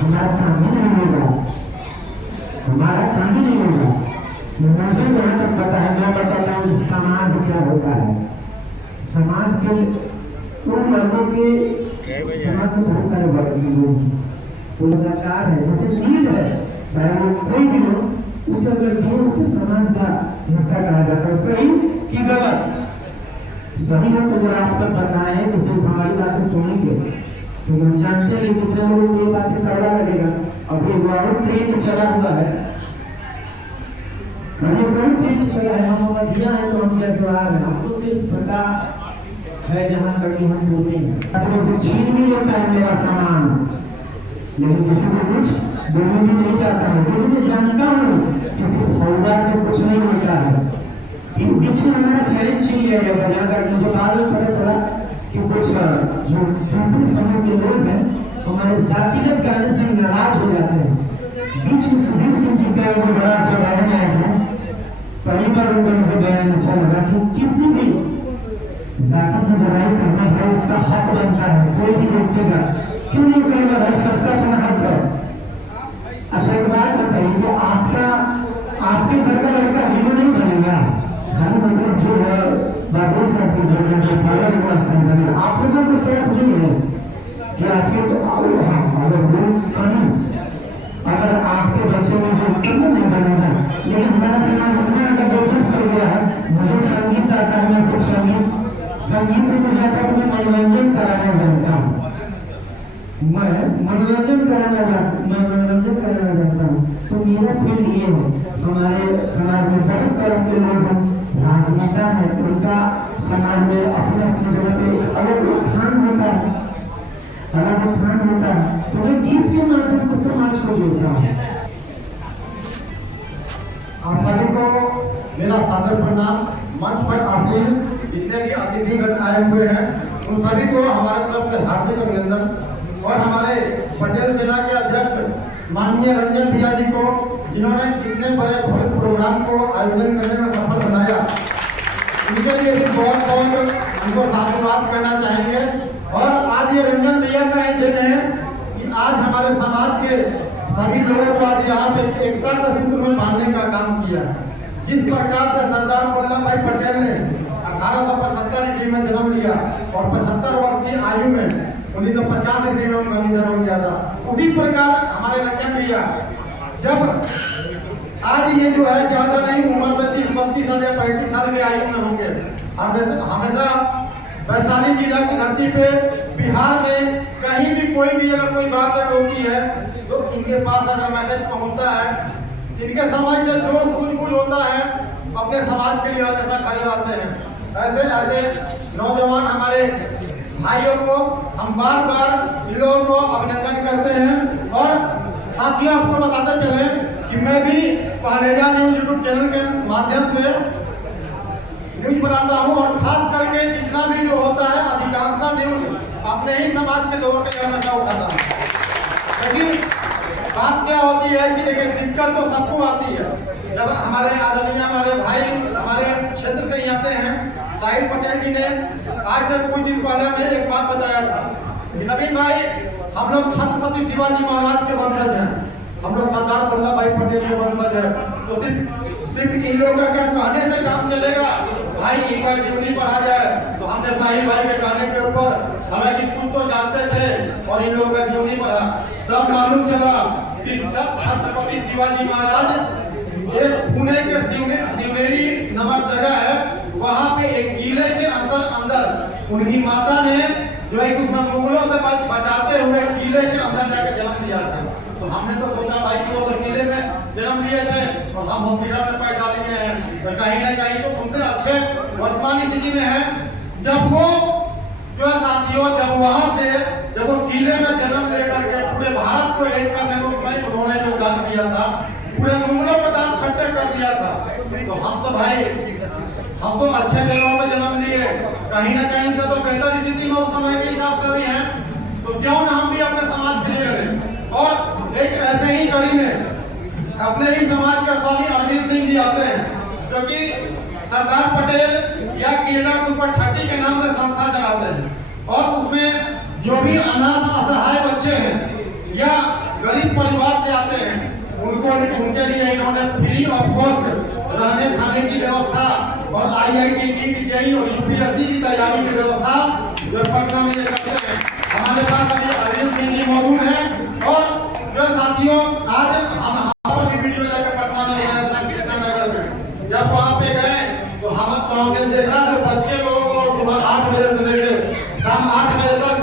हमारा काम ही नहीं होगा, हमारा काम ही नहीं होगा। मुझे जहाँ तक पता है, मैं बताता हूँ समाज क्या होता है। समाज के उन वर्गों के, समाज में बहुत सारे वर्ग के लोग, कोई लाचार है, जैसे नीड है, चाहे वो कोई भी हो, उसे अगर दियो उसे समाज का हिस्सा कहा जाता है। सही कि गलत? सही है तो जरा आप सब बताएं, जैसे हमारी बातें सुनेंगे तो हम जानते हैं कितने लोगों को ये बातें तगड़ा लगेगा। अब एक और ट्रेन चला हुआ है, ट्रेन चला है, हम दिया है तो हम कैसे आ रहे हैं, हमको सिर्फ पता है जहाँ तक हम बोलते हैं। अपने से छीन भी लेता है मेरा सामान, लेकिन किसी को कुछ बोलने भी नहीं जाता है। लेकिन मैं जानता हूँ किसी फौजा से कुछ नहीं होता है। इन बीच में हमारा चैलेंज छीन लिया गया था, जहाँ तक मुझे बाद में पता चला कि कुछ जो दूसरे समूह के लोग हैं हमारे जातिगत कारण से नाराज हो जाते हैं। बीच में सुधीर सिंह जी का वो बड़ा अच्छा बयान आया था, पहली बार उनका मुझे बयान अच्छा लगा कि किसी भी जाति की लड़ाई करना है उसका हक बनता है। कोई भी रोकेगा क्यों नहीं करेगा भाई, सबका अपना हक है। अच्छा एक बात बताइए, तो आपके घर का लड़का हीरो नहीं बनेगा, खाली मतलब जो है बाबू साहब की बोलना जो फादर को आसान करना, आप लोगों को शौक नहीं है कि आपके तो अगर वो कानून अगर आपके बच्चे में जो कानून नहीं बनेगा। लेकिन हमारा समाज इतना का जरूरत पड़ गया है, मुझे संगीत आता है, मैं सिर्फ संगीत में मुझे आता है, मैं मनोरंजन कराने लगता हूँ, मैं मनोरंजन कराना चाहता हूँ। तो मेरा फील्ड ये है, हमारे समाज में बहुत तरह के लोग हैं, राजनेता है, उनका समाज में अपने अपने जगह पे अलग उत्थान होता है, अलग उत्थान होता है। तो मैं गीत के माध्यम से समाज को जोड़ता हूँ। आप सभी को मेरा सादर प्रणाम। मंच पर आसीन जितने भी अतिथिगण आए हुए हैं उन सभी को हमारे तरफ से हार्दिक अभिनंदन, और हमारे पटेल सेना के अध्यक्ष माननीय रंजन भैया जी को, जिन्होंने कितने बड़े भव्य प्रोग्राम को आयोजन करने में सफल बनाया, उनके लिए भी बहुत बहुत उनको साधुवाद करना चाहेंगे। और आज ये रंजन भैया का ही दिन है कि आज हमारे समाज के सभी लोगों को आज यहाँ पे एकता का सूत्र में बांधने का काम किया। जिस प्रकार से सरदार वल्लभ भाई पटेल ने 1875 ईस्वी में जन्म लिया और 75 वर्ष की आयु में 1950 ईस्वी में उनका निधन हो गया था, उसी प्रकार हमारे रंजन भैया जब आज ये जो है ज्यादा नहीं उम्र में 30-32 साल या 35 साल की आयु में होंगे, हमेशा वैशाली जिला की धरती पे बिहार में कहीं भी कोई भी अगर कोई बात होती है तो इनके पास अगर मैसेज पहुंचता है, इनके समाज से जो सूझबूझ होता है अपने समाज के लिए हमेशा खड़े रहते हैं। ऐसे नौजवान हमारे भाइयों को हम बार बार इन लोगों को अभिनंदन करते हैं। और साथियों आपको बताते चले कि मैं भी पहलेजा न्यूज यूट्यूब चैनल के माध्यम से न्यूज बनाता हूँ, और खास करके जितना भी जो होता है अधिकांशता न्यूज अपने ही समाज के लोगों के लिए हमेशा उठाता हूँ। लेकिन बात क्या होती है कि देखिए दिक्कत तो सबको आती है। जब हमारे आदरणीय हमारे भाई हमारे क्षेत्र से ही आते हैं, साहिल पटेल जी ने आज से कुछ दिन पहले में एक बात बताया था कि नवीन भाई हम लोग छत्रपति शिवाजी महाराज के वंशज हैं, हम लोग सरदार वल्लभ भाई पटेल के वंशज हैं, तो सिर्फ इन लोगों का क्या कहने से काम चलेगा, भाई इनका जीवनी पढ़ा जाए। तो हमने साहिल भाई के कहने के ऊपर हालांकि कुछ तो जानते थे और इन लोगों का जीवनी पढ़ा, तब मालूम चला कि छत्रपति शिवाजी महाराज एक पुणे के शिवनेरी नमक जगह है, वहाँ पे एक किले के अंदर उनकी माता ने जो है उसमें मुगलों से बचाते हुए किले के अंदर जाकर जन्म दिया था। तो हमने तो सोचा भाई कि वो तो किले में जन्म लिए थे और हम हॉस्पिटल में पैदा लिए हैं, तो कहीं ना कहीं तो तुमसे अच्छे वर्तमान स्थिति में है। जब वो जो है साथियों जब वो किले में जन्म लेकर के पूरे भारत को एक करने को उन्होंने योगदान किया था, पूरे मुगलों को दांत खट्टे कर दिया था। तो हम तो भाई हम तो अच्छे जगहों में जन्म लिए, कहीं ना कहीं से तो बेहतर स्थिति में उस समय के हिसाब से भी हैं, तो क्यों ना हम भी अपने समाज के लिए लड़ें। और एक ऐसे ही कड़ी में अपने ही समाज के स्वामी अरविंद सिंह जी आते हैं, जो कि सरदार पटेल या केरला सुपर 30 के नाम से संस्था चलाते हैं, और उसमें जो भी अनाथ असहाय बच्चे हैं या उनके लिए इन्होंने फ्री ऑफ कॉस्ट रहने खाने की व्यवस्था और IIT की जेई और UPSC की तैयारी की व्यवस्था जो पटना में करते हैं। हमारे पास अभी अरविंद सिंह जी मौजूद हैं और जो साथियों आज हम भी वीडियो जाकर पटना में बनाया था कृष्णनगर में। जब वहाँ पे गए तो हमने देखा तो बच्चे लोगों को सुबह 8 बजे से लेकर शाम 8 बजे तक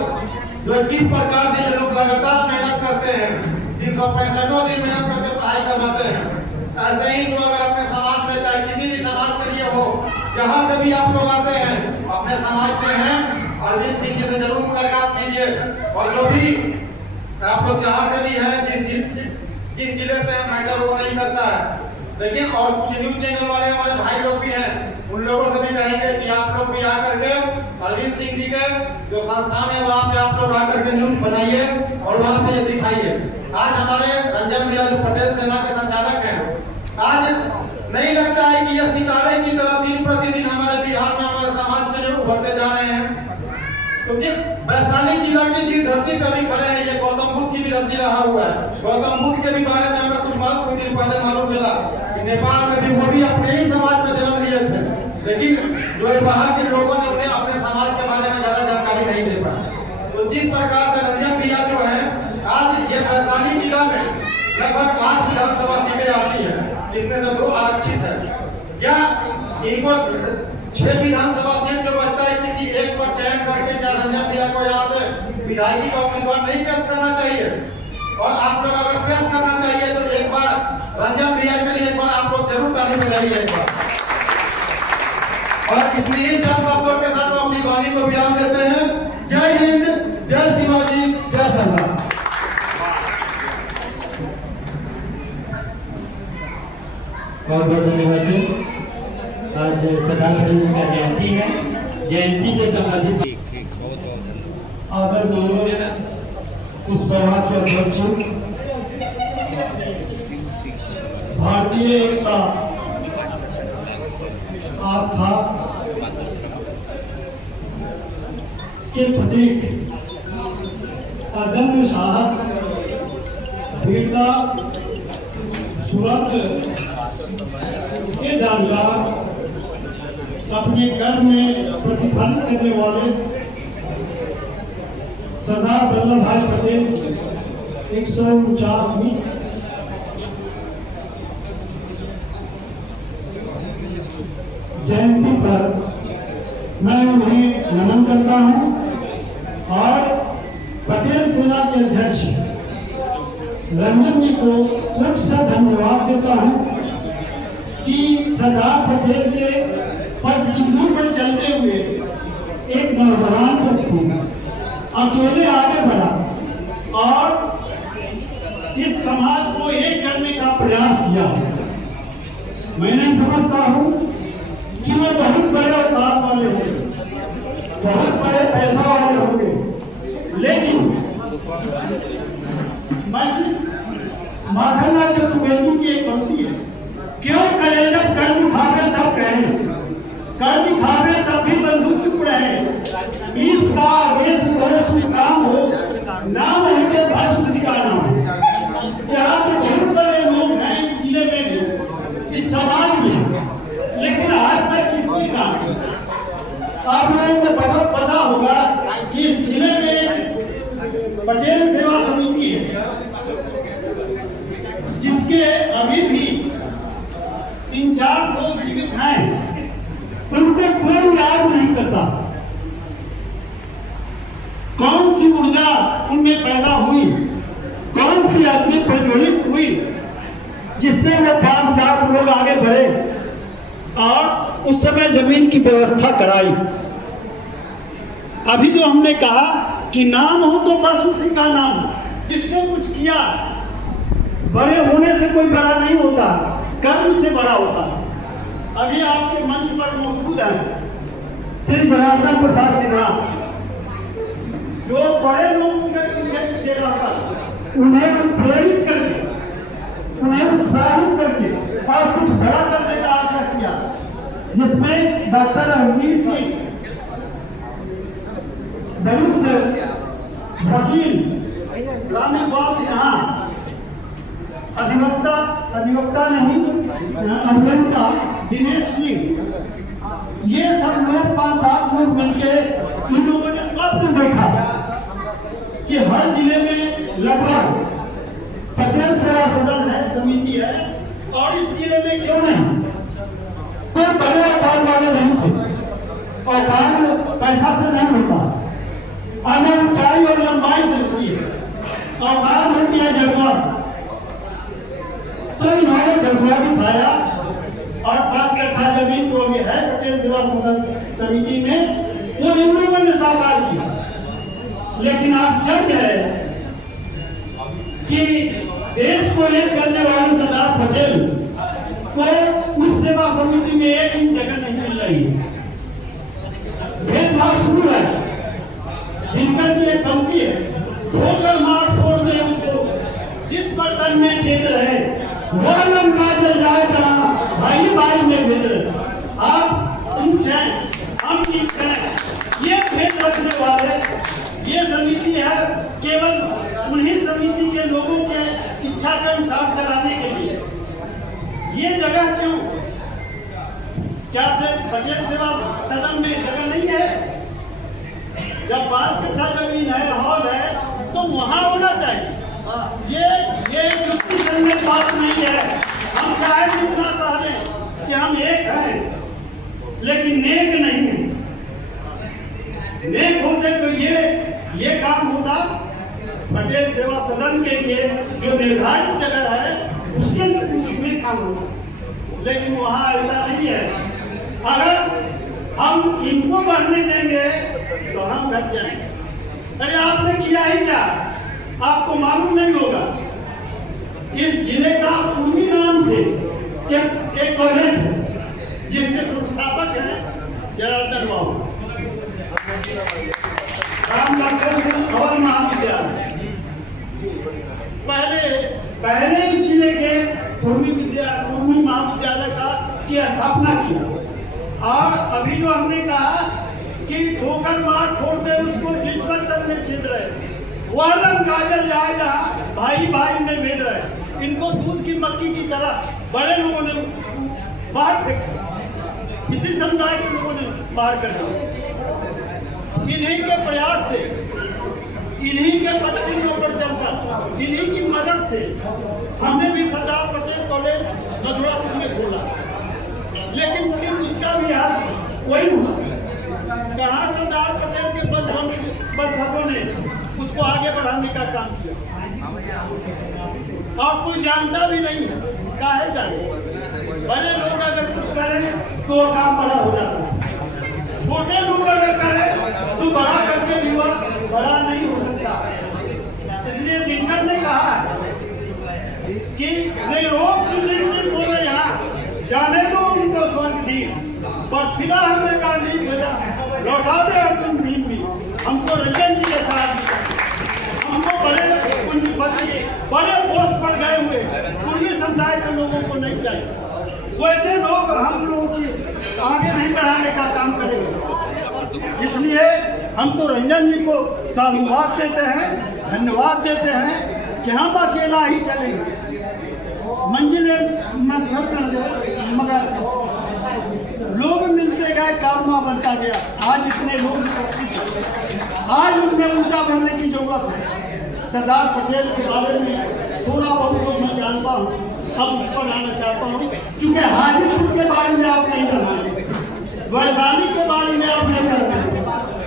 जो किस प्रकार से ये लोग लगातार मेहनत करते हैं, 365 दिन मेहनत करके पढ़ाई करवाते हैं। ऐसे ही जो अगर अपने समाज में चाहे किसी भी समाज के लिए हो, जहाँ से भी आप लोग आते हैं अपने समाज से हैं, अरविंद सिंह जी से जरूर मुलाकात कीजिए। और जो भी आप लोग जहाँ से भी हैं, जिस जिले से मैटर वो नहीं करता है, लेकिन और कुछ न्यूज चैनल वाले हमारे भाई लोग भी हैं, उन लोगों से भी कहेंगे कि आप लोग भी आकर के अरविंद सिंह जी के जो संस्थान है वहाँ पे आप लोग आकर के न्यूज बनाइए और वहाँ पे ये दिखाइए। आज हमारे रंजन भैया जो पटेल सेना के संचालक हैं, आज नहीं लगता है कि ये सितारे की तरह दिन प्रतिदिन हमारे बिहार में हमारे समाज में जो उभरते जा रहे हैं, क्योंकि वैशाली जिला की जिस धरती पर भी खड़े हैं, ये गौतम बुद्ध की भी धरती रहा हुआ है। गौतम बुद्ध के भी बारे में हमें कुछ दिन पहले मालूम चला, नेपाल में भी वो भी अपने ही समाज में जन्म लिए थे, लेकिन जो बाहर के लोगों ने उन्हें अपने समाज के बारे में ज्यादा जानकारी नहीं दे पाई। तो जिस प्रकार से रंजन भैया जो है, आज ये वैशाली जिला में लगभग 8 विधानसभा सीटें आती है, जिसमें से 2 आरक्षित है। क्या इनको 6 विधानसभा सीट जो बचता है किसी एक पर चयन करके क्या रंजन भैया को यहाँ से विधायकी का उम्मीदवार नहीं पेश करना चाहिए? और आप लोग अगर पेश करना चाहिए तो एक बार रंजन भैया के लिए एक बार आप लोग जरूर ताली बजाइए एक बार। और इतनी ही चंद शब्दों के साथ हम अपनी वाणी को विराम देते हैं। जय हिंद, जय शिवाजी, जय सरदार। बहुत बहुत धन्यवाद। आज सरदार पटेल का जयंती है, जयंती से संबंधित आदरणीय उस सभा के अध्यक्ष, भारतीय एकता, आस्था के प्रतीक, अदम्य साहस, वीरता, सुरत के जानकार, अपने कर्म में प्रतिफलित करने वाले सरदार वल्लभ भाई पटेल 149वीं जयंती पर मैं उन्हें नमन करता हूं और पटेल सेना के अध्यक्ष रंजन जी को बहुत सा धन्यवाद देता हूं कि सरदार पटेल के पद चिन्हों पर चलते हुए एक नौजवान व्यक्ति अकेले आगे बढ़ा और इस समाज को एक करने का प्रयास किया है। मैं नहीं समझता हूँ कि वो बहुत बड़े औकात वाले होंगे, बहुत बड़े पैसा वाले होंगे, लेकिन माखनलाल चतुर्वेदी की एक पंक्ति है, क्यों कहे जब कर दिखावे तब कहे, कर दिखावे तब भी बंधु चुप रहे, इसका आवेश हो सुकाम हो, नाम है के बस उसी का नाम। यहाँ तो बहुत बड़े लोग हैं इस जिले में, इस समाज में, लेकिन आज तक किसकी काम? आप लोगों को पता होगा कि इस जिले में पटेल सेवा समिति है, जिसके अभी भी 3-4 लोग जीवित हैं, उनको कोई याद नहीं करता। कौन सी ऊर्जा उनमें पैदा हुई, कौन सी अग्नि प्रज्वलित हुई जिससे वो 5-7 लोग आगे बढ़े और उस समय जमीन की व्यवस्था कराई। अभी जो हमने कहा कि नाम हो तो बस उसी का नाम, जिसने कुछ किया, बड़े होने से कोई बड़ा नहीं होता, कर्म से बड़ा होता। अभी आपके मंच पर मौजूद है श्री जनार्दन प्रसाद सिन्हा, जो बड़े लोगों के पीछे रहता, उन्हें प्रेरित करके, उन्हें उत्साहित करके और कुछ बड़ा करने का आग्रह किया, जिसमें डॉक्टर रणवीर सिंह, वरिष्ठ वकील रामगोपाल सिन्हा, अधिवक्ता अधिवक्ता नहीं, अभियंता दिनेश सिंह, ये सब लोग 5-7 लोग मिलके इन लोगों ने स्वप्न देखा कि हर जिले में लगभग पटेल सेवा सदन है, समिति है, और इस जिले में क्यों नहीं? कोई बड़े अखबार वाले नहीं थे और काम पैसा से नहीं होता, अगर ऊंचाई और लंबाई से होती है और काम होती है जज्बा से। तो इन्होंने जज्बा दिखाया और 5 कट्ठा जमीन जो भी है पटेल सेवा सदन समिति में, वो इन लोगों ने साकार किया। लेकिन आश्चर्य है कि देश को एक करने वाले सरदार पटेल को उस सेवा समिति में एक ही जगह नहीं मिल रही है। भेदभाव शुरू है। दिनकर की एक पंक्ति है, ठोकर मार फोड़ दे उसको जिस बर्तन में छेद रहे, वह लंका चल जाए जहां भाई भाई में भेद रहे। आप ऊंच हैं, हम नीच हैं, ये भेद रखने वाले ये समिति है केवल उन्हीं समिति के लोगों के इच्छा के अनुसार चलाने के लिए। ये जगह क्यों? क्या से पटेल सेवा सदन में जगह नहीं है? जब 5 कट्ठा जमीन है, हॉल है, तो वहां होना चाहिए। ये युक्ति संगत बात नहीं है। हम चाहे जितना कह दें कि हम एक हैं, लेकिन नेक नहीं है। नेक होते तो ये काम होता। पटेल सेवा सदन के लिए जो निर्धारित जगह है उसमें काम होता, लेकिन वहाँ ऐसा नहीं है। अगर हम इनको बढ़ने देंगे तो हम घट जाएंगे। अरे आपने किया ही क्या? आपको मालूम नहीं होगा। इस जिले का उर्मी नाम से एक कॉलेज है जिसके संस्थापक हैं जनार्दन बाबू, राम लखन सिंह और महाविद्यालय। पहले इस जिले के उर्मी महाविद्यालय की स्थापना किया। और अभी जो हमने कहा कि ठोकर मार फोड़ दे उसको जिस बर्तन में छेद रहे, वह रंग काजल जाए जहाँ भाई भाई में भेद रहे। इनको दूध की मक्खी की तरह बड़े लोगों ने बाहर फेंका, इसी समुदाय के लोगों ने बाहर कर दिया। इन्हीं के प्रयास से, इन्हीं के बच्चों पर चलकर, इन्हीं की मदद से हमने भी सरदार पटेल कॉलेज मधुरापुर में खोला। लेकिन फिर उसका भी हाल वही हुआ। कहाँ सरदार पटेल के वंशजों ने उसको आगे बढ़ाने का काम किया और कोई जानता भी नहीं। काहे जाने? बड़े लोग अगर कुछ करें तो काम बड़ा हो जाता है, छोटे लोग अगर करें तो बड़ा करके भी वह बड़ा नहीं हो सकता। इसलिए दिनकर ने कहा कि नहीं रोक दिल्ली बोले यहाँ जाने दो उनको स्वर्ग दी, पर फिलहाल हमें कहा नहीं भेजा, लौटा दे अर्जुन भीम भी। हमको रंजन जी के साथ, हमको बड़े पोस्ट पर गए हुए पूर्वी समुदाय के लोगों को नहीं चाहिए। वैसे लोग हम लोगों की आगे नहीं बढ़ाने का काम करेंगे। इसलिए हम तो रंजन जी को साधुवाद देते हैं, धन्यवाद देते हैं कि हम अकेला ही चलेंगे। मंजिलें मगर लोग मिलते गए, कारमा बनता गया। आज इतने लोग उपस्थित हैं, आज उनमें ऊर्जा भरने की जरूरत है। सरदार पटेल के बारे में थोड़ा बहुत जो मैं जानता हूँ, अब उस पर आना चाहता हूँ। चूंकि हाजीपुर के बारे में आप नहीं जानते, वैशाली के बारे में आप नहीं जानते,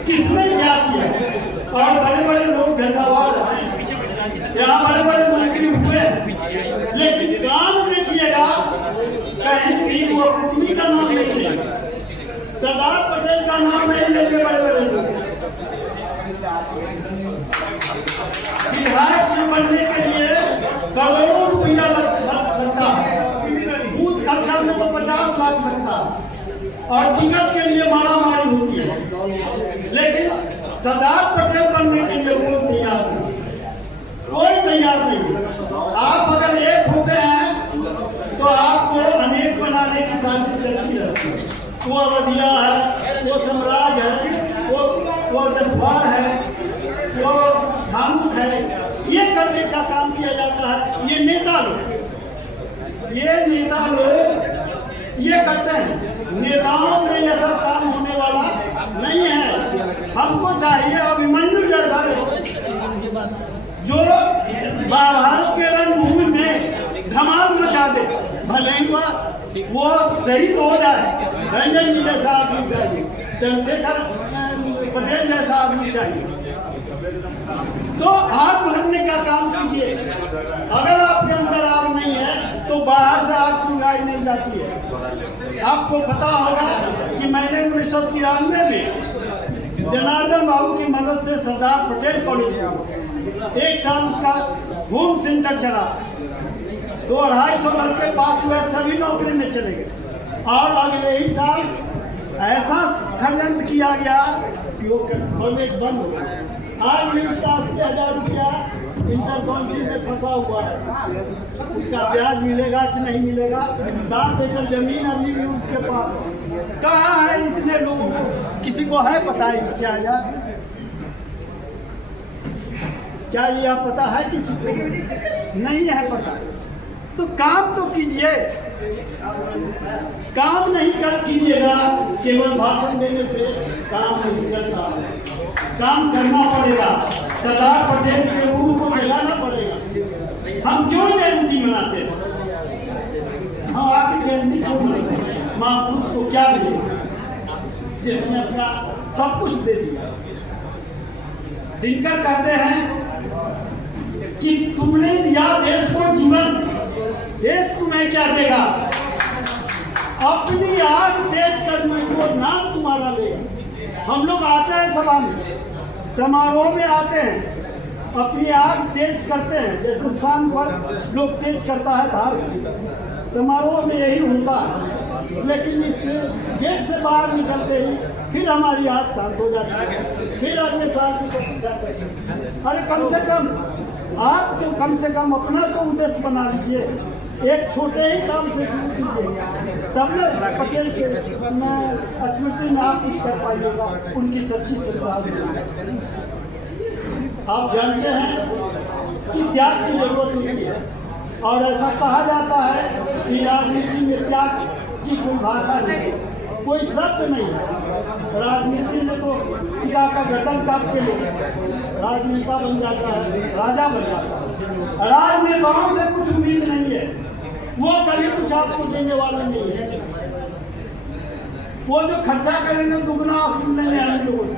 किसने क्या किया। और बड़े बड़े लोग झंडावाद हैं, यहाँ बड़े बड़े मंत्री हुए, लेकिन काम देखिएगा कहीं भी वो भूमि का नाम नहीं लेंगे, सरदार पटेल का नाम नहीं लेंगे बड़े बड़े लोग। विधायक बनने के लिए करोड़ों रुपया लगता है, बूथ खर्चा में तो 50 लाख लगता है और टिकट के लिए मारामारी होती है। लेकिन सरदार पटेल बनने के लिए कोई तैयार नहीं, कोई तैयार नहीं। आप अगर एक होते हैं तो आपको अनेक बनाने की साजिश चलती रहती है। वो अवधिया है, वो सम्राज है, वो जसवार है, वो धामुक है, ये करने का काम किया जाता है। ये नेता लोग ये नेता लोग ये करते हैं, नेताओं से ये सब काम होने वाला नहीं है। हमको चाहिए अभिमन्यु जैसा जो महाभारत के रणभूमि में धमाल मचा दे, भले ही वो शहीद हो जाए। रंजन जी जैसा आदमी चाहिए, चंद्रशेखर पटेल जैसा आदमी चाहिए। तो आग भरने का काम कीजिए। अगर आपके अंदर आग नहीं है तो बाहर से आग सुलगाई नहीं जाती है। आपको पता होगा कि मैंने 1993 में जनार्दन बाबू की मदद से सरदार पटेल कॉलेज किया। 1 साल उसका होम सेंटर चला। 200-250 लड़के पास हुए, सभी नौकरी में चले गए। और अगले ही साल ऐसा षड्यंत्र किया गया कि वो कॉलेज बंद हो गया। आज भी उसका 80,000 रुपया इंटर काउंसिल में फंसा हुआ है। उसका ब्याज मिलेगा कि नहीं मिलेगा? 7 एकड़ जमीन अभी भी उसके पास है। कहाँ है इतने लोगों को? किसी को है पता है क्या यार? क्या ये पता है किसी को? नहीं है पता। तो काम तो कीजिए। काम नहीं कर कीजिएगा, केवल भाषण देने से काम नहीं चलता। काम करना पड़ेगा। सरदार पटेल के रूप को जगाना पड़ेगा। हम क्यों जयंती मनाते हैं? हम आखिर जयंती क्यों मनाते हैं? महापुरुष को क्या मिलेगा जिसने अपना सब कुछ दे दिया? दिनकर कहते हैं कि तुमने दिया देश को जीवन, देश तुम्हें क्या देगा? अपनी आग तेज करने को नाम तुम्हारा लेगा। हम लोग आते हैं सभा में, समारोह में आते हैं, अपनी आग तेज करते हैं। जैसे शाम पर लोग तेज करता है धार, समारोह में यही होता है। लेकिन इस गेट से बाहर निकलते ही फिर हमारी आग शांत हो जाती है। फिर अगले साल की प्रतीक्षा करते हैं। अरे कम से कम आप तो कम से कम अपना तो उद्देश्य बना लीजिए। एक छोटे ही काम से शुरू कीजिए, तब न पटेल के स्मृति में आप कुछ कर पाइएगा। उनकी सच्ची श्रद्धालु। आप जानते हैं कि त्याग की जरूरत होती है, और ऐसा कहा जाता है कि राजनीति में त्याग की कोई भाषा नहीं, कोई शब्द नहीं है। राजनीति में तो पिता का गर्दन काट के लोग राजनेता बन जाता है, राजा बन जाता है। राजनेताओं से कुछ उम्मीद नहीं है, वो कभी कुछ आपको देने वाले नहीं है। वो जो खर्चा करेंगे दुगना लेने आने लोगों से।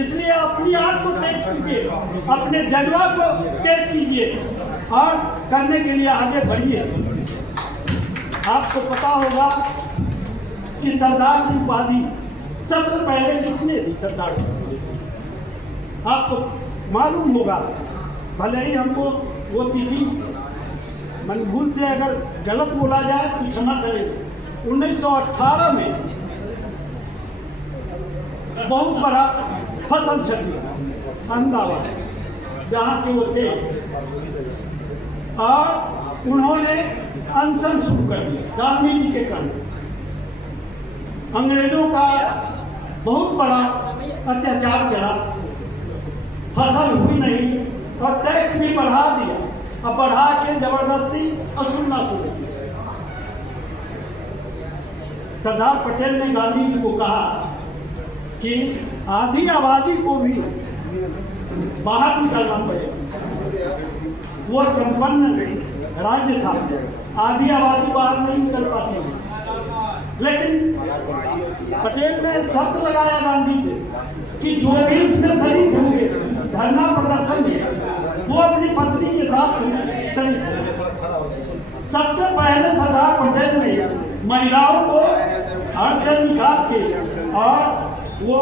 इसलिए अपनी आग को तेज कीजिए, अपने जज्बा को तेज कीजिए और करने के लिए आगे बढ़िए। आपको पता होगा कि सरदार की उपाधि सबसे पहले किसने दी? सरदार। आपको मालूम होगा, भले ही हमको वो तिथि मन भूल से अगर गलत बोला जाए तो क्षमा करें। 1918 में बहुत बड़ा फसल क्षति अहमदाबाद जहाँ के वो थे, और उन्होंने अनशन शुरू कर दिया गांधी जी के कहने से। अंग्रेजों का बहुत बड़ा अत्याचार चला, फसल हुई नहीं और टैक्स भी बढ़ा दिया। अब बढ़ा के जबरदस्ती वसूलना शुरू किया। सरदार पटेल ने गांधी जी को कहा कि आधी आबादी को भी बाहर निकालना पड़ेगा। वो संपन्न राज्य था, आधी आबादी बाहर नहीं निकल पाती थी। लेकिन पटेल ने शर्त लगाया गांधी से कि जो भी इसमें शरीक होंगे धरना प्रदर्शन में, वो अपनी पत्नी के साथ शरीक होंगे। सबसे पहले सरदार पटेल ने महिलाओं को घर से निकाल के और वो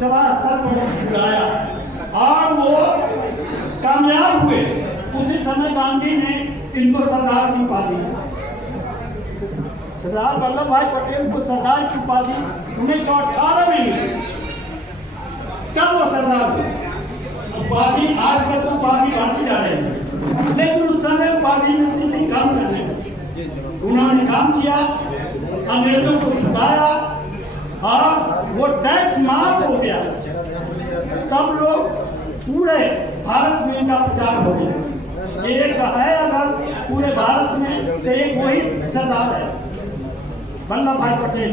सभा स्थल पर बुलाया और वो कामयाब हुए। उसी समय गांधी ने इनको सरदार की उपाधि, सरदार वल्लभ भाई पटेल को सरदार की उपाधि 1918 में मिली। तब वो सरदार हुए। उपाधि आज तक तो उपाधि बांटी जा रही है, लेकिन उस समय उपाधि मिलती थी काम करने में। उन्होंने काम किया, अंग्रेजों को छुटाया और वो टैक्स माफ हो गया। तब लोग पूरे भारत में इनका प्रचार हो गया। एक है अगर पूरे भारत में तो एक वही सरदार है, वल्लभ भाई पटेल।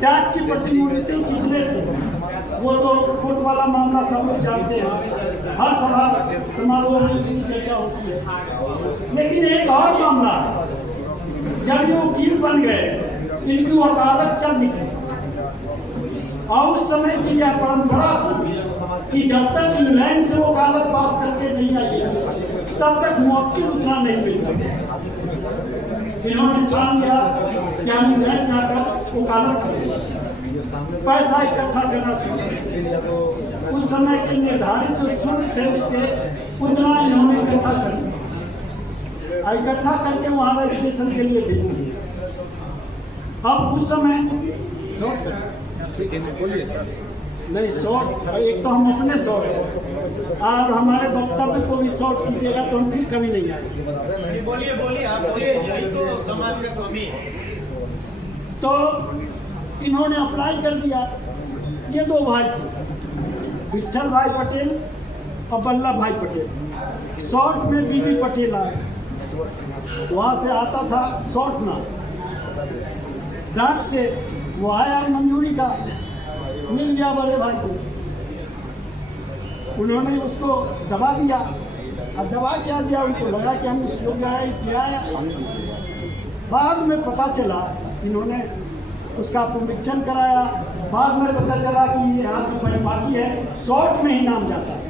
त्याग की प्रतिमूर्ति कितने थे वो तो कोर्ट वाला मामला सब लोग जानते हैं, हर सभा समारोह में उसकी चर्चा होती है। लेकिन एक और मामला है, जब ये वकील बन गए, इनकी वकालत चल निकली, और उस समय की यह परंपरा थी कि जब तक इंग्लैंड से वकालत पास करके नहीं आई तब तक मुवक्किल उतना नहीं मिलता। इन्होंने ठान लिया कि हम इंग्लैंड जाकर वकालत करेंगे, पैसा इकट्ठा करना शुरू किया। उस समय के निर्धारित जो शुल्क थे उसके उतना इन्होंने इकट्ठा कर लिया, इकट्ठा करके वहाँ रजिस्ट्रेशन के लिए भेज दिया। अब उस समय नहीं शॉर्ट, एक तो हम अपने शॉर्ट और हमारे वक्तव्य को भी शॉर्ट कीजिएगा तो हम फिर कभी नहीं आएंगे। बोलिए बोलिए आप बोलिए, यही तो समाज का कमी है। तो इन्होंने अप्लाई कर दिया। ये दो भाई थे, विठल भाई पटेल और वल्लभ भाई पटेल। शॉर्ट में बीबी पटेल आए, वहाँ से आता था शॉर्ट ना, डाक से वो आया मंजूरी का, मिल गया बड़े भाई को। उन्होंने उसको दबा दिया, अब दबा क्या दिया, उनको लगा कि हम उस योग्य आए इसलिए आया। बाद में पता चला, इन्होंने उसका पुनरीक्षण कराया, बाद में पता चला कि ये यहाँ की परिपाटी है, शॉर्ट में ही नाम जाता है।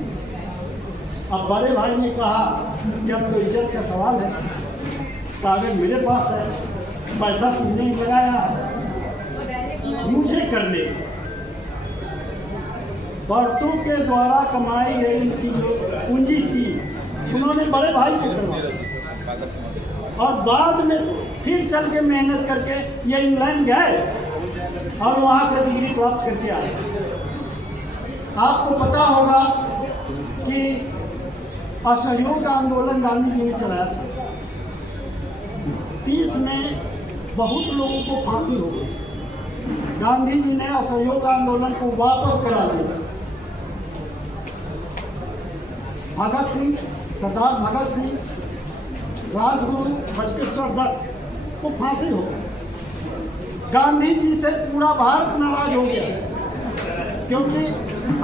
अब बड़े भाई ने कहा कि अब तो इज्जत का सवाल है, कागज मेरे पास है, पैसा तुमने लगाया, मुझे कर ले। वर्षों के द्वारा कमाई गई इनकी जो पूंजी थी उन्होंने बड़े भाई को करवाया, और बाद में फिर चल के मेहनत करके ये इंग्लैंड गए और वहाँ से डिग्री प्राप्त करके आए। आपको पता होगा कि असहयोग आंदोलन गांधी जी ने चलाया था, 30 में बहुत लोगों को फांसी हो गई। गांधी जी ने असहयोग आंदोलन को वापस करा दिया। भगत सिंह, सरदार भगत सिंह, राजगुरु बटुकेश्वर दत्त को फांसी हो गई। गांधी जी से पूरा भारत नाराज हो गया, क्योंकि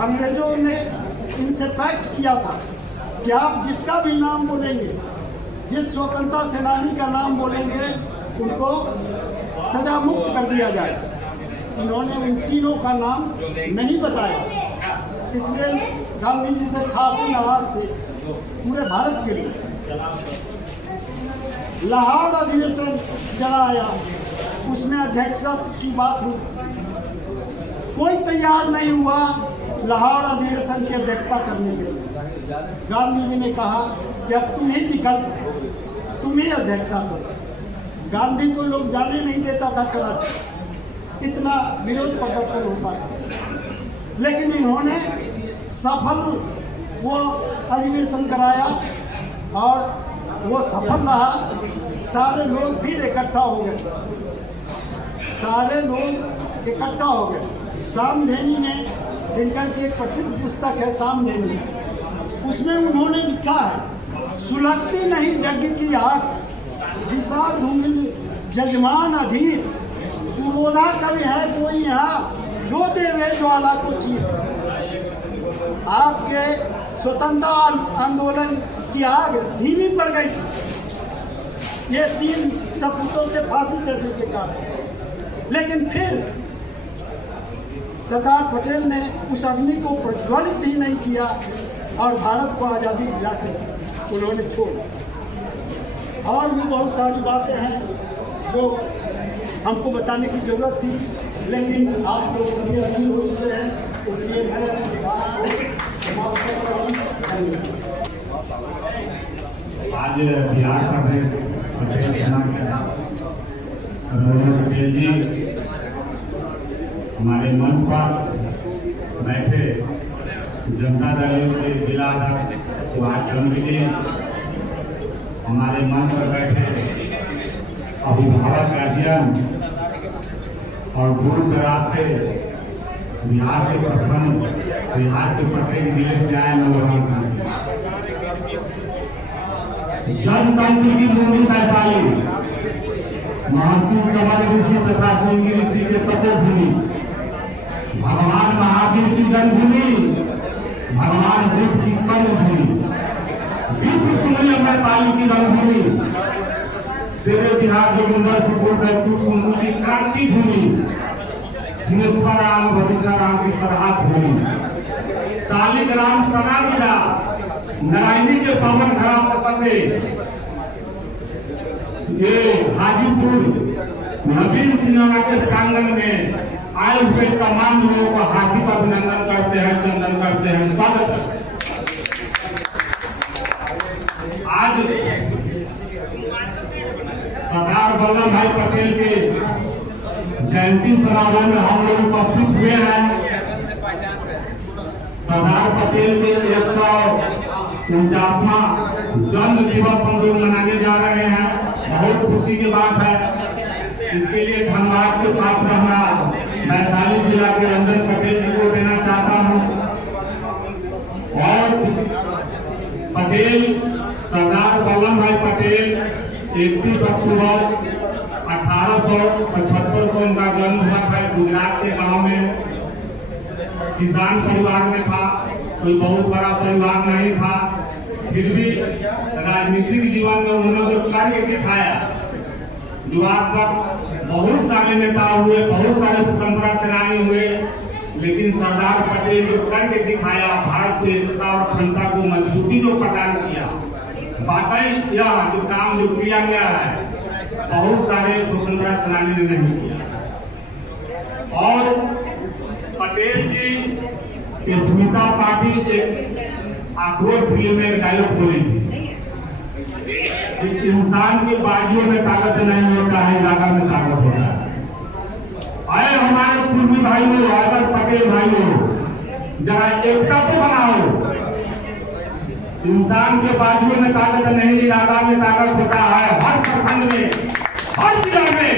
अंग्रेजों ने इनसे पैक्ट किया था कि आप जिसका भी नाम बोलेंगे, जिस स्वतंत्रता सेनानी का नाम बोलेंगे, उनको सजा मुक्त कर दिया जाए। इन्होंने उन तीनों का नाम नहीं बताया, इसलिए गांधी जी से खासे नाराज थे पूरे भारत के लिए। लाहौर अधिवेशन चला आया, उसमें अध्यक्षता की बात हुई, कोई तैयार नहीं हुआ लाहौर अधिवेशन की अध्यक्षता करने के लिए। गांधी जी ने कहा कि अब तुम ही विकल्प, तुम ही अध्यक्षता करो। गांधी को लोग जाने नहीं देता था कराची, इतना विरोध प्रदर्शन होता है, लेकिन इन्होंने सफल वो अधिवेशन कराया और वो सफल रहा। सारे लोग फिर इकट्ठा हो गए, सारे लोग इकट्ठा हो गए। सामधेनी में दिनकर की एक प्रसिद्ध पुस्तक है सामधेनी, उसमें उन्होंने लिखा है, सुलगती नहीं यज्ञ की आग, विशाल धूमिल जजमान अधीर, पुरोधा कवि है कोई यहाँ जो देवे ज्वाला को चीर। आपके स्वतंत्रता आंदोलन की आग धीमी पड़ गई थी, ये 3 सपूतों के फांसी चढ़ने के कारण, लेकिन फिर सरदार पटेल ने उस अग्नि को प्रज्वलित ही नहीं किया और भारत को आज़ादी दिलाकर उन्होंने छोड़ा। और भी बहुत सारी बातें हैं जो हमको बताने की जरूरत थी, लेकिन आप लोग सभी अधीर हो चुके हैं, इसलिए मैं अपनी बात को समाप्त कर रहा हूँ। आज बिहार प्रदेश पटेल पटेल जी हमारे मंच पर बैठे, जनता दल के जिला अध्यक्ष सुभाष चंद्र जी हमारे मंच पर बैठे, अभिभावक गार्जियन और दूर दराज से बिहार के प्रत्येक जिले से आए लोग, जनतंत्र की भूमि वैशाली, महर्षि चमन ऋषि तथा श्रृंगी ऋषि के तपोभूमि, भगवान महावीर की जन्मभूमि, भगवान बुद्ध की कर्मभूमि, विश्व सुंदरी अमरपाली की रणभूमि, शेरे बिहार जोगिंदर सुपुर बैतूल सोनू की क्रांति भूमि, सिंहेश्वर राम बगीचा राम की सरहद भूमि, शालिग्राम सना मिला, नारायणी के पावन धरा पर बसे ये हाजीपुर नवीन सिनेमा के प्रांगण में आए हुए तमाम लोगों को हार्दिक अभिनंदन करते हैं, वंदन करते हैं, स्वागत करते हैं। आज सरदार वल्लभ भाई पटेल के जयंती समारोह में हम लोग उपस्थित हुए हैं। सरदार पटेल के 149वां जन्म दिवस हम लोग मनाने जा रहे हैं। बहुत खुशी की बात है। इसके लिए धन्यवाद के पात्र वैशाली जिला के रंजन पटेल जी को देना चाहता हूं। और पटेल सरदार वल्लभ भाई पटेल 31 अक्टूबर 1875 को इनका जन्म हुआ था। गुजरात के गांव में किसान परिवार में था, कोई बहुत बड़ा परिवार नहीं था। फिर भी राजनीतिक जीवन में उन्होंने जो कार्य दिखाया, जो आज तक बहुत सारे नेता हुए, बहुत सारे स्वतंत्रता सेनानी हुए, लेकिन सरदार पटेल जो करके दिखाया, भारत की एकता और अखंडता को मजबूती जो प्रदान किया, वाकई यह जो काम जो किया गया है बहुत सारे स्वतंत्रता सेनानी ने नहीं किया। और पटेल जी स्मिता पाटिल एक आक्रोश फिल्म में डायलॉग बोली थी, इंसान की बाजियों में ताकत नहीं होता है, इरादा में ताकत होता है। आए हमारे पूर्वी भाइयों, अगर पटेल भाइयों, जरा एकता तो बनाओ। इंसान के बाजियों में ताकत नहीं, इरादा में ताकत होता है। हर प्रखंड में, हर जिला में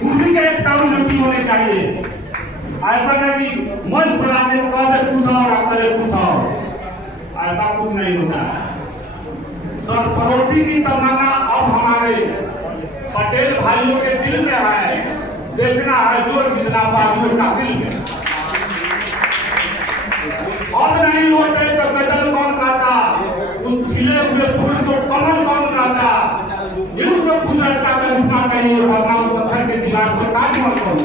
पूर्वी के एकता यूनिटी होनी चाहिए। ऐसा नहीं कि मन बनाने कहते कुछ और करे कुछ और, ऐसा कुछ नहीं होता है। सरफरोशी की तमन्ना अब हमारे पटेल भाइयों के दिल में है। देखना है जोर कितना बाजुओं का दिल में। अब नहीं होते तो गजल कौन गाता, उस खिले हुए फूल को कमल कौन गाता, जिसको कुदरत का करिश्मा कहिए, वरना उस पत्थर की दीवार को ताजमहल करो।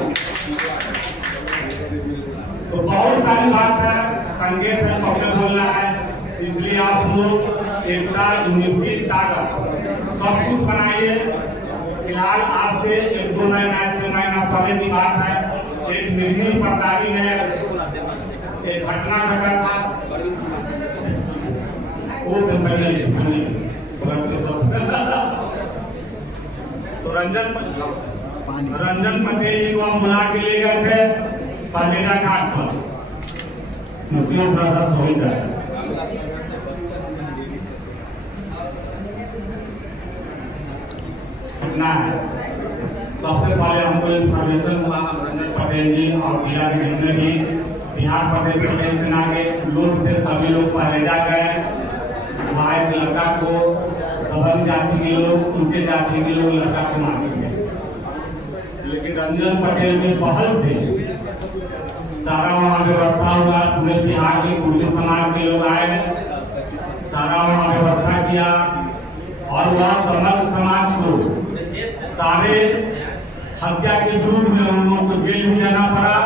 तो बहुत सारी बात है, संकेत है, पहले बोलना है। इसलिए आप लोग एकता, यूनिटी, ताकत सब कुछ बनाइए। फिलहाल आज से 1-2 महीना पहले की बात है, एक निर्मी पटदारी में एक घटना घटा था। वो दिन पहले तो रंजन पटेल जी को हम बुला के ले गए थे पालेगा घाट पर। मुस्लिम थोड़ा सही जाए। है सबसे पहले हमको इन्फॉर्मेशन हुआ, रंजन पटेल जी और जिला के जितने भी बिहार प्रदेश के पेंशन सेना के लोग थे, सभी लोग पहलेजा गए। वहाँ एक लड़का को दबंग जाति के लोग, ऊंचे जाति के लोग लड़का को मार दिए। लेकिन रंजन पटेल के पहल से सारा वहाँ व्यवस्था हुआ। पूरे बिहार के कुर्मी समाज के लोग आए, सारा वहाँ व्यवस्था किया और वह दबंग समाज को सारे हत्या के विरुद्ध में उन लोगों को जेल भी जाना पड़ा।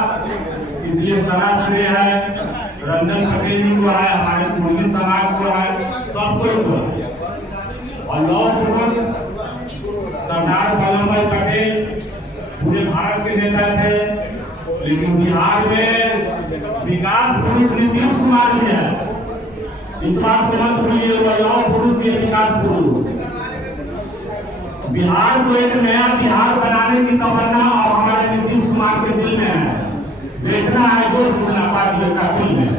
इसलिए सारा श्रेय है रंजन पटेल जी को है, हमारे कुर्मी समाज को है, सबको है। और लौह सरदार वल्लभ भाई पटेल पूरे भारत के नेता थे, लेकिन बिहार में विकास पुरुष नीतीश कुमार जी है। इस बात को मत भूलिए, वह लौह पुरुष ये विकास पुरुष। बिहार को एक नया बिहार बनाने की तमन्ना और हमारे नीतीश कुमार के दिल में है। देखना है जो कितना पार्टियों का दिल में।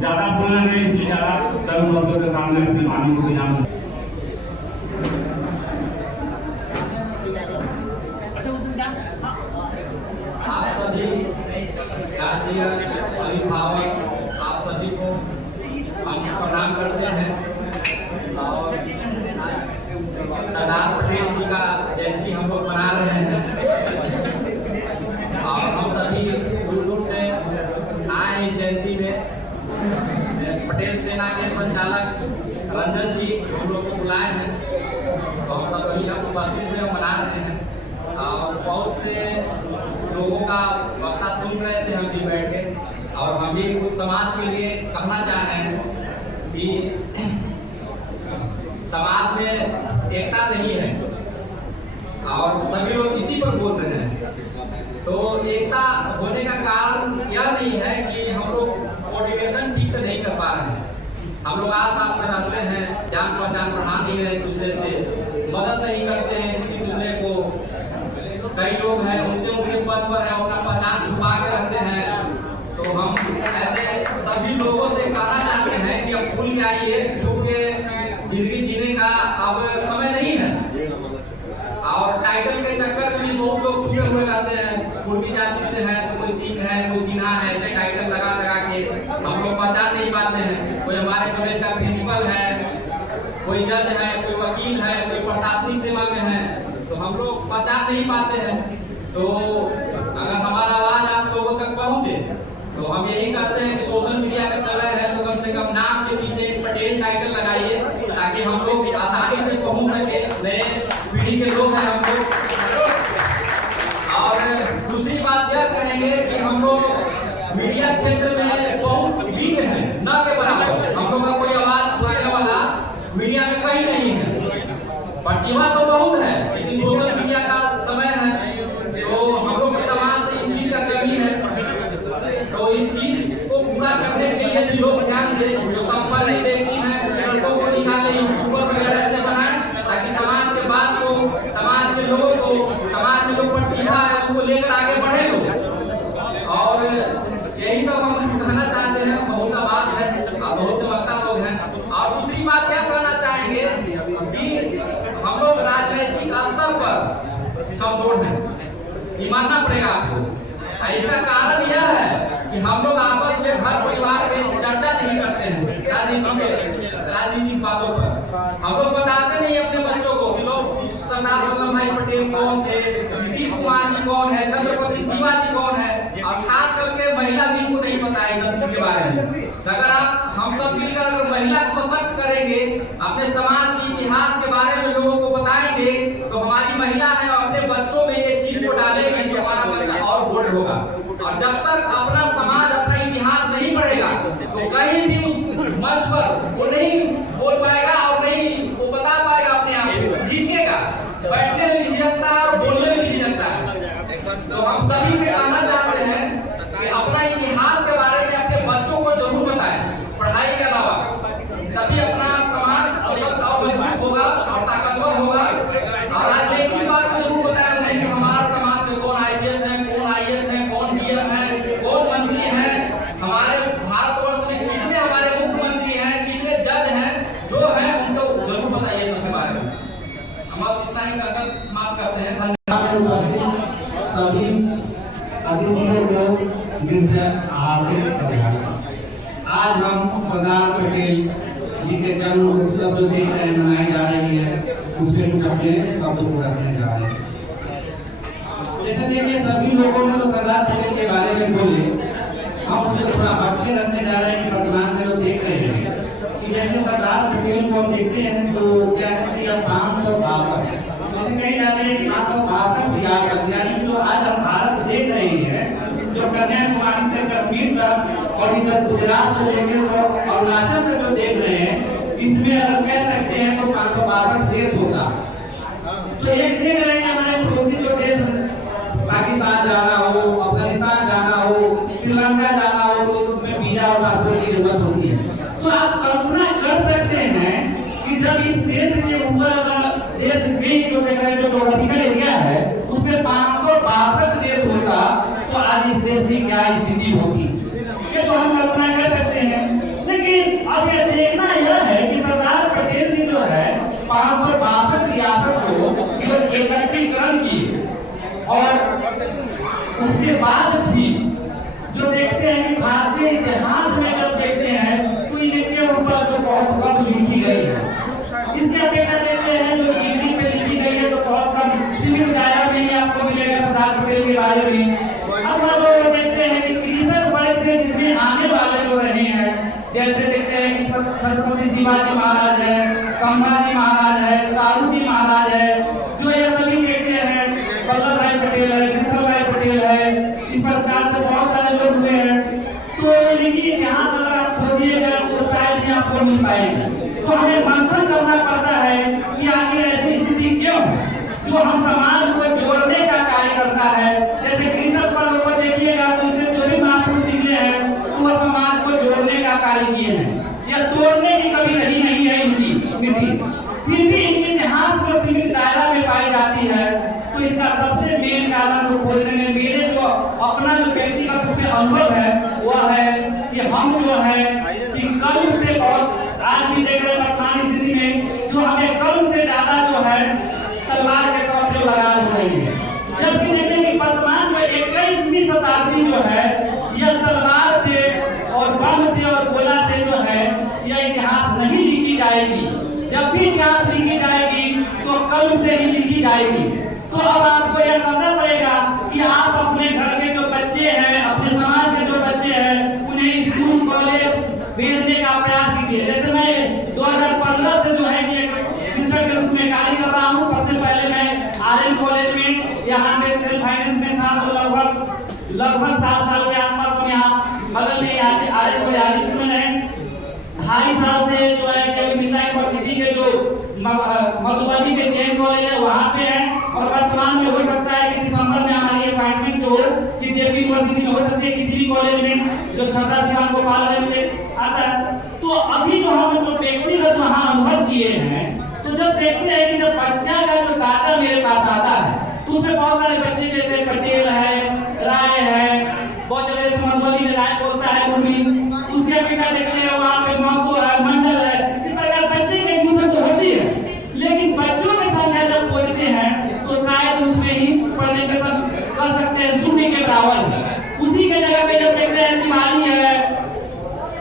ज्यादा बोलना नहीं, इसलिए ज्यादा चंद शब्दों के सामने अपनी वाणी को ध्यान। आप सभी गार्जियन, अभिभावक, आप सभी को प्रणाम करते हैं। हमारे संचालक रंजन जी हम लोग को बुलाए हैं, तो हम सब अभी हम उपस्थित में मना रहे हैं। और बहुत से लोगों का वक्ता सुन रहे थे हम भी बैठ के, और हम भी कुछ समाज के लिए कहना चाह रहे हैं कि समाज में एकता नहीं है और सभी लोग इसी पर बोल रहे हैं। तो एकता होने का कारण यह नहीं है कि हम लोग कोऑर्डिनेशन ठीक से नहीं कर पा रहे हैं। हम लोग आस पास में रहते हैं, जान पहचान बढ़ा नहीं रहे, एक दूसरे से मदद नहीं करते हैं किसी दूसरे को। कई लोग हैं ऊंचे पद पर है, अपना पहचान छुपा के रहते हैं। तो हम ऐसे सभी लोगों से कहना चाहते हैं कि अब खुल के आइए, छुप के जिंदगी जीने का अब समय नहीं है। और टाइटल के चक्कर में बहुत लोग छुपे हुए रहते हैं, कुर्मी जाति से है तो कोई सिंह है, कोई सिन्हा है, ऐसे टाइटल लगा लगा के हम लोग पहचान नहीं पाते हैं। कोई हमारे कॉलेज का प्रिंसिपल है, कोई जज है, कोई वकील है, कोई प्रशासनिक सेवा में है, तो हम लोग पहचान नहीं पाते हैं। तो अगर हमारा आवाज आप लोगों तक पहुंचे तो हम यही कहते हैं कि सोशल मीडिया का समय है तो कम से कम नाम के पीछे एक पटेल टाइटल लगाइए, ताकि हम लोग आसानी से पहुंच सके। नए पीढ़ी के लोग हैं हम लोग। और दूसरी बात यह कहेंगे कि हम लोग मीडिया क्षेत्र में बहुत वीक हैं, न के बराबर। हम लोग का कोई आवाज उठाने वाला मीडिया में कहीं नहीं है। प्रतिभा तो बहुत है, लेकिन सोशल मीडिया का समय है तो हम लोग के समाज से इस चीज का कमी है। तो इस चीज को पूरा करने के लिए भी लोग ध्यान दें, जो संपन्न व्यक्ति हैं चैनलों को निकालें, यूट्यूबर वगैरह ऐसे बनाएं, ताकि समाज के बात को, समाज के लोगों को, समाज में जो प्रतिभा है उसको लेकर आगे बढ़े लोग। और यही सब हम कहना चाहते हैं। बहुत सा बात है, बहुत से वक्ता लोग हैं। और दूसरी बात यह कहना चाहेंगे कि हम लोग राजनीतिक स्तर पर समझौट हैं, ये मानना पड़ेगा आपको। इसका कारण यह है कि हम लोग आपस में घर परिवार में चर्चा नहीं करते हैं राजनीतिक बातों पर। हम लोग बताते नहीं अपने बच्चों को कि लोग सरदार वल्लभ भाई पटेल कौन थे, नीतीश कुमार जी कौन है, छत्रपति शिवाजी कौन है, और खास करके महिला भी को नहीं पता है सब चीज के बारे में। अगर आप हम सब मिलकर अगर महिला को सशक्त करेंगे, अपने समाज के इतिहास के बारे में लोगों को बताएंगे, तो हमारी महिला है अपने बच्चों में ये चीज को डालेगी कि हमारा बच्चा और बोल्ड होगा। और जब तक अपना समाज अपना इतिहास नहीं पढ़ेगा तो कहीं भी उस मंच पर वो नहीं बोल पाएगा और नहीं वो बता पाएगा अपने आप को, झिझकेगा। बैठने में झिझकता है और बोलने में झिझकता है। तो हम सभी से कहना चाहते हैं कि अपना इतिहास के बारे में अपने बच्चों को जरूर बताएं, पढ़ाई के अलावा। तभी अपना समाज सशक्त और मजबूत होगा और ताकतवर होगा। और राजनीतिक बात को जरूर बताया नहीं कि हमारा समाज से कौन IPS है, कौन IAS है, कौन DM है, कौन मंत्री है, हमारे भारतवर्ष में कितने हमारे मुख्यमंत्री हैं, कितने जज हैं, जो हैं उनको जरूर बताइए सबके बारे में। हम अब इतना ही कहकर समाप्त करते हैं। सभी अतिथियों को आज हम सरदार पटेल जी के जन्म उत्सव जो देख रहे हैं मनाई जा रही है, उसमें कुछ अपने शब्द को रखने जा रहे हैं। जैसे देखिए सभी लोगों ने तो सरदार पटेल के बारे में बोले, हम उसमें थोड़ा हटके रखने जा रहे हैं कि वर्तमान में लोग देख रहे हैं कि जैसे सरदार पटेल को हम देखते हैं तो क्या है कि अब 562 जैसे कहीं जा रहे हैं कि 562 यानी कि जो आज हम भारत देख रहे हैं, जो कन्याकुमारी से कश्मीर तक और इधर गुजरात से लेकर तो अरुणाचल तक जो देख रहे हैं, इसमें अगर कह सकते हैं तो 562 देश होता। तो एक देख रहे हैं हमारे पड़ोसी जो देश पाकिस्तान जाना हो, अफगानिस्तान जाना हो, श्रीलंका जाना हो, तो उसमें वीजा और पासपोर्ट की जरूरत होती है। तो आप कल्पना कर सकते हैं कि जब इस क्षेत्र के ऊपर अगर देश में जो कह रहे हैं जो जोग्राफिकल एरिया है उसमें 562 देश होता तो आज इस देश की क्या स्थिति होती, ये तो हम कल्पना कर सकते हैं। लेकिन अब ये देखना यह है कि सरदार पटेल जी जो है 562 रियासत को एकत्रीकरण किए, और उसके बाद भी जो देखते हैं कि भारतीय इतिहास में जब देखते हैं तो इनके ऊपर तो बहुत कम लिखी गई है। इसके अपेक्षा देखते हैं जो हिंदी में लिखी गई है तो बहुत कम छत्रपति शिवाजी महाराज है, संभाजी महाराज है, शाहरुजी महाराज है, जो ये सभी कहते हैं, वल्लभ भाई पटेल है, विठल भाई पटेल है, इस प्रकार से बहुत सारे लोग हुए हैं। तो इनकी इतिहास अगर आप खोजिएगा तो शायद ही आपको मिल पाएगा। तो हमें मंथन करना पड़ता है कि आखिर ऐसी स्थिति क्यों, जो हम समाज को जोड़ने का कार्य करता है। जैसे कृष्ण पर्व को देखिएगा तो इससे जो भी महापुरुष निकले हैं तो वह समाज को जोड़ने का कार्य किए हैं, या तोड़ने की कभी नहीं है इनकी नीति। फिर भी इनके इतिहास को सीमित दायरा में पाई जाती है। तो इसका सबसे मेन कारण को खोजने में मेरे जो अपना जो व्यक्तिगत रूप में अनुभव है वह है कि हम जो है कि कर्म से, और आज भी देख रहे हैं वर्तमान स्थिति में जो हमें कर्म से ज्यादा जो है तलवार के तरफ जो लगाव हो रही है। जबकि देखें कि वर्तमान में 21वीं शताब्दी जो है यह तलवार से और बम से और गोला से जो है यह इतिहास नहीं लिखी जाएगी। जब भी इतिहास लिखी जाएगी तो कर्म से ही लिखी जाएगी। तो अब आपको यह करना पड़ेगा कि आप अपने घर के जो बच्चे हैं, अपने समाज के जो बच्चे हैं, उन्हें स्कूल कॉलेज भेजने का प्रयास कीजिए। जैसे मैं 2015 से जो है कि शिक्षक के रूप में कार्य कर रहा हूँ। सबसे पहले मैं आर्यन कॉलेज में यहाँ पे सेल्फ फाइनेंस में था, तो लगभग 7 साल के आसपास हम यहाँ बगल में आर्यन कॉलेज में रहे। 2.5 साल से जो है कि मिथिला यूनिवर्सिटी के जो मधुबनी के जैन कॉलेज है वहाँ पे है, और वर्तमान में हो सकता है कि दिसंबर में हमारी अपॉइंटमेंट जो कि जेपी यूनिवर्सिटी में हो सकती है, किसी भी कॉलेज में जो छपरा शिवान गोपाल में आता है। तो अभी जो हम जो व्यक्तिगत वहाँ अनुभव किए हैं, तो जब देखते हैं कि जब बच्चा का जो डाटा मेरे पास आता है तो उसमें बहुत सारे बच्चे जैसे पटेल है, राय है, बहुत जगह मधुबनी में राय बोलता है, उसके पिता देखते हैं वहाँ पे महतो है, मंडल है। इस प्रकार बच्चे के मुझे तो होती है, लेकिन बच्चों की संख्या जब बोलते हैं तो शायद उसमें ही पढ़ने का कर सकते हैं, शून्य के बराबर है। उसी के जगह पे जब देखते हैं तिवारी है,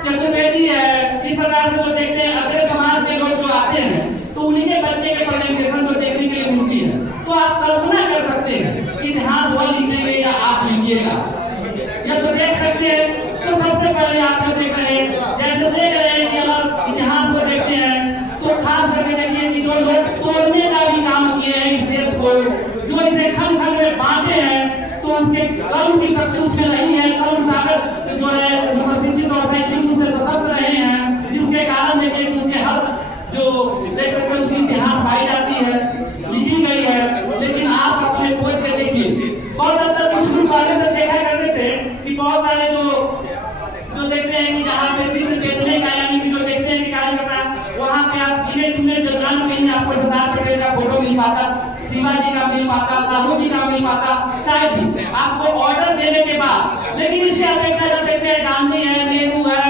चतुर्वेदी है, इस प्रकार से जो देखते हैं अदर समाज के लोग जो आते हैं तो उन्हीं के बच्चे के प्रेजेंटेशन को देखने के लिए मिलती है। तो आप कल्पना कर सकते हैं इतिहास वह लिखेंगे या आप लिखिएगा, या तो देख सकते हैं। तो सबसे पहले आप जो देख रहे हैं, जैसे देख रहे हैं कि अगर इतिहास को देखते हैं तो खास करके देखिए कि जो लोग तोड़ने का भी काम किए हैं इस देश को, जो इसे खंड खंड में बांटे हैं, तो उसके कर्म की शक्ति उसमें नहीं है। कर्म ताकत जो है शिक्षित और शैक्षणिक रूप से सशक्त रहे हैं, जिसके कारण देखिए कि उसके हर जो देख सकते हैं उसकी इतिहास पाई जाती है, लिखी गई है। लेकिन आप अपने खोज के देखिए, बहुत हद तक कुछ पहले तक देखा करते थे कि बहुत सारे जो देखते हैं कि जहाँ पे चित्र बेचने का, यानी कि जो देखते हैं कि कार्य करता है, वहाँ पे आप गिने चुने जो नाम कहीं आपको सरदार पटेल का फोटो मिल पाता, शिवाजी का मिल पाता, शाहरुजी का मिल पाता, शायद ही आपको ऑर्डर देने के बाद। लेकिन इसके अपेक्षा जब देखते हैं गांधी है, नेहरू है,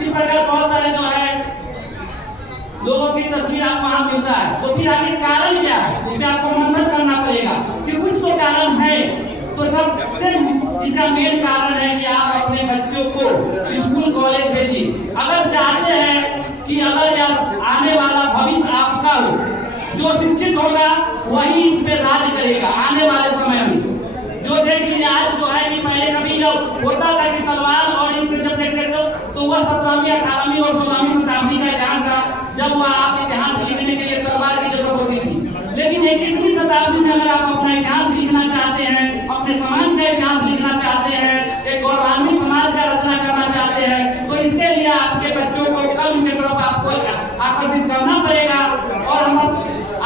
इस प्रकार बहुत सारे जो है लोगों की तस्वीर आपको वहाँ मिलता है। तो फिर आगे कारण क्या है, इस पर आपको मंथन करना पड़ेगा कि कुछ तो कारण है। तो सबसे इसका मेन कारण है कि आप अपने बच्चों को स्कूल कॉलेज भेजिए। अगर चाहते हैं कि अगर यह आने वाला भविष्य आपका हो, जो शिक्षित होगा वही इस पे राज करेगा आने वाले समय में। जो देखिए आज जो है कि पहले कभी जब होता था कि तलवार और इनसे जब देखते तो वह 17वीं 18वीं और 16वीं शताब्दी का इतिहास था, जब वह आप इतिहास लिखने के लिए तलवार की जरूरत होती थी। लेकिन 21वीं शताब्दी में अगर आप अपना इतिहास लिखना चाहते हैं, अपने समाज का इतिहास लिखना चाहते हैं, एक गौरवान्वित समाज का रचना करना चाहते हैं, तो इसके लिए आपके बच्चों को कर्म की तरफ आपको आकर्षित करना पड़ेगा। और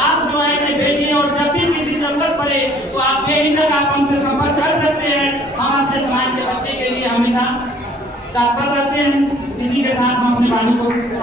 आप जो है कि भेजिए, और जब भी किसी जरूरत पड़े तो आप बेहिचक आप हमसे संपर्क कर सकते हैं। हम अपने समाज के बच्चे के लिए हमेशा तत्पर रहते हैं। इसी के साथ हम अपनी वाणी को